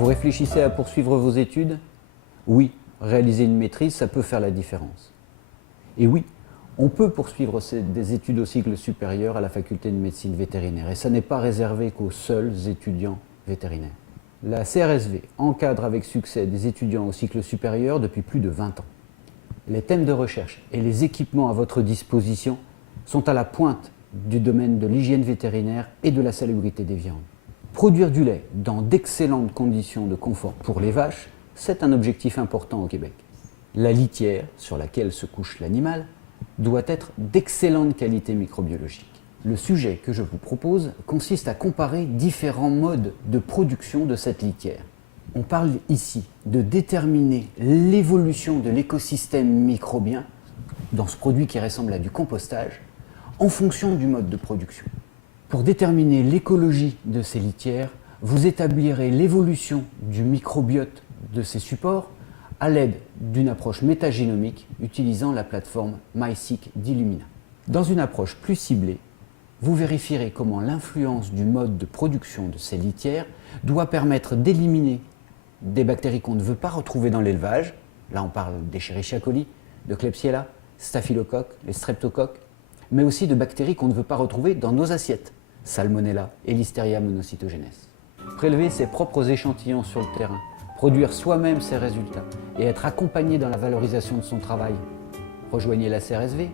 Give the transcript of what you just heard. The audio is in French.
Vous réfléchissez à poursuivre vos études? Oui, réaliser une maîtrise, ça peut faire la différence. Et oui, on peut poursuivre des études au cycle supérieur à la faculté de médecine vétérinaire. Et ça n'est pas réservé qu'aux seuls étudiants vétérinaires. La CRSV encadre avec succès des étudiants au cycle supérieur depuis plus de 20 ans. Les thèmes de recherche et les équipements à votre disposition sont à la pointe du domaine de l'hygiène vétérinaire et de la salubrité des viandes. Produire du lait dans d'excellentes conditions de confort pour les vaches, c'est un objectif important au Québec. La litière sur laquelle se couche l'animal doit être d'excellente qualité microbiologique. Le sujet que je vous propose consiste à comparer différents modes de production de cette litière. On parle ici de déterminer l'évolution de l'écosystème microbien dans ce produit qui ressemble à du compostage en fonction du mode de production. Pour déterminer l'écologie de ces litières, vous établirez l'évolution du microbiote de ces supports à l'aide d'une approche métagénomique utilisant la plateforme MySeq d'Illumina. Dans une approche plus ciblée, vous vérifierez comment l'influence du mode de production de ces litières doit permettre d'éliminer des bactéries qu'on ne veut pas retrouver dans l'élevage. Là, on parle d'Escherichia coli, de Klebsiella, Staphylocoque, les streptocoques, mais aussi de bactéries qu'on ne veut pas retrouver dans nos assiettes, Salmonella et Listeria monocytogenes. Prélever ses propres échantillons sur le terrain, produire soi-même ses résultats et être accompagné dans la valorisation de son travail. Rejoignez la CRSV.